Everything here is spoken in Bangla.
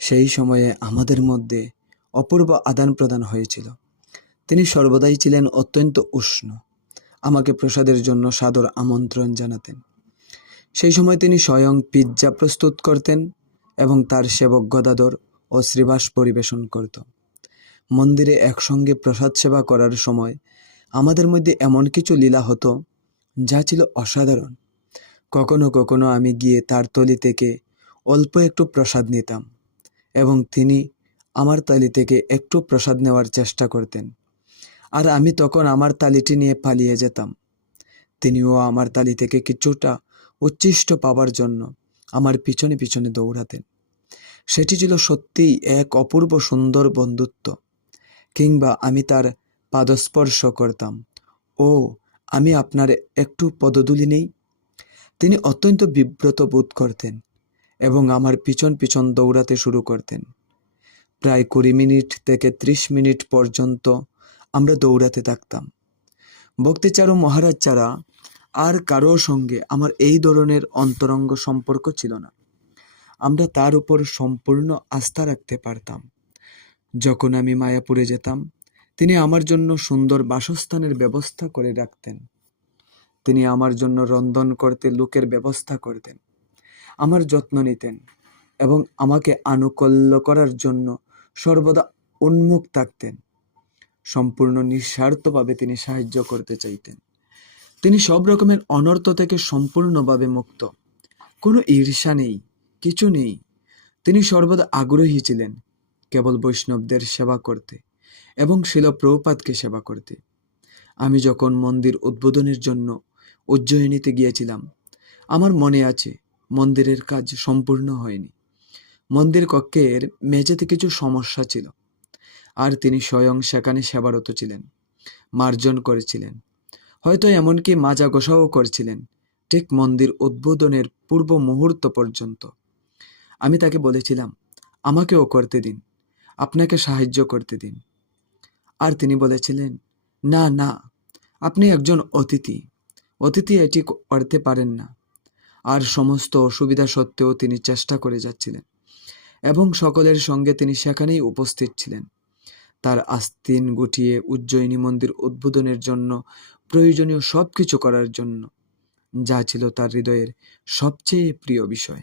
সেই সময়ে আমাদের মধ্যে অপূর্ব আদান প্রদান হয়েছিল। তিনি সর্বদাই ছিলেন অত্যন্ত উষ্ণ। আমাকে প্রসাদের জন্য সাদর আমন্ত্রণ জানাতেন। সেই সময় তিনি স্বয়ং পিৎজা প্রস্তুত করতেন এবং তার সেবক গদাদর ও শ্রীবাস পরিবেশন করত। মন্দিরে একসঙ্গে প্রসাদ সেবা করার সময় আমাদের মধ্যে এমন কিছু লীলা হতো যা ছিল অসাধারণ। কখনো কখনো আমি গিয়ে তার তলি থেকে অল্প একটু প্রসাদ নিতাম। এবং তিনি আমার তালি থেকে একটু প্রসাদ নেওয়ার চেষ্টা করতেন। আর আমি তখন আমার তালিটি নিয়ে পালিয়ে যেতাম। তিনিও আমার তালি থেকে কিছুটা উচ্ছিষ্ট পাওয়ার জন্য আমার পিছনে পিছনে দৌড়াতেন। সেটি ছিল সত্যিই এক অপূর্ব সুন্দর বন্ধুত্ব, কিংবা আমি তার পাদস্পর্শ করতাম। ও, আমি আপনার একটু পদদুলি নেই? তিনি অত্যন্ত বিব্রত বোধ করতেন। এবং আমার পিছন পিছন দৌড়াতে শুরু করতেন। প্রায় কুড়ি মিনিট থেকে ত্রিশ মিনিট পর্যন্ত আমরা দৌড়াতে থাকতাম। ভক্তিচারু মহারাজ ছাড়া আর কারও সঙ্গে আমার এই ধরনের অন্তরঙ্গ সম্পর্ক ছিল না। আমরা তার উপর সম্পূর্ণ আস্থা রাখতে পারতাম। যখন আমি মায়াপুরে যেতাম, তিনি আমার জন্য সুন্দর বাসস্থানের ব্যবস্থা করে রাখতেন। তিনি আমার জন্য রন্ধন করতে লোকের ব্যবস্থা করতেন। আমার যত্ন নিতেন এবং আমাকে আনুকল্য করার জন্য সর্বদা উন্মুখ থাকতেন। সম্পূর্ণ নিঃস্বার্থভাবে তিনি সাহায্য করতে চাইতেন। তিনি সব রকমের অনর্থ থেকে সম্পূর্ণভাবে মুক্ত। কোনো ঈর্ষা নেই, কিছু নেই। তিনি সর্বদা আগ্রহী ছিলেন, কেবল বৈষ্ণবদের সেবা করতে এবং শিল প্রভুপাতকে সেবা করতে। আমি যখন মন্দির উদ্বোধনের জন্য উজ্জয়িনীতে গিয়েছিলাম, আমার মনে আছে মন্দিরের কাজ সম্পূর্ণ হয়নি। মন্দির কক্ষের মেঝেতে কিছু সমস্যা ছিল, আর তিনি স্বয়ং সেখানে সেবারত ছিলেন, মার্জন করেছিলেন। হয়তো এমনকি মাজা গোসাও করছিলেন, ঠিক মন্দির উদ্বোধনের পূর্ব মুহূর্ত পর্যন্ত। আমি তাকে বলেছিলাম, আমাকেও করতে দিন, আপনাকে সাহায্য করতে দিন। আর তিনি বলেছিলেন, না না, আপনি একজন অতিথি অতিথি এটি করতে পারেন না। আর সমস্ত অসুবিধা সত্ত্বেও তিনি চেষ্টা করে যাচ্ছিলেন এবং সকলের সঙ্গে তিনি সেখানেই উপস্থিত ছিলেন। তার আস্তিন গুটিয়ে উজ্জয়িনী মন্দির উদ্বোধনের জন্য প্রয়োজনীয় সব কিছু করার জন্য যা ছিল তার হৃদয়ের সবচেয়ে প্রিয় বিষয়।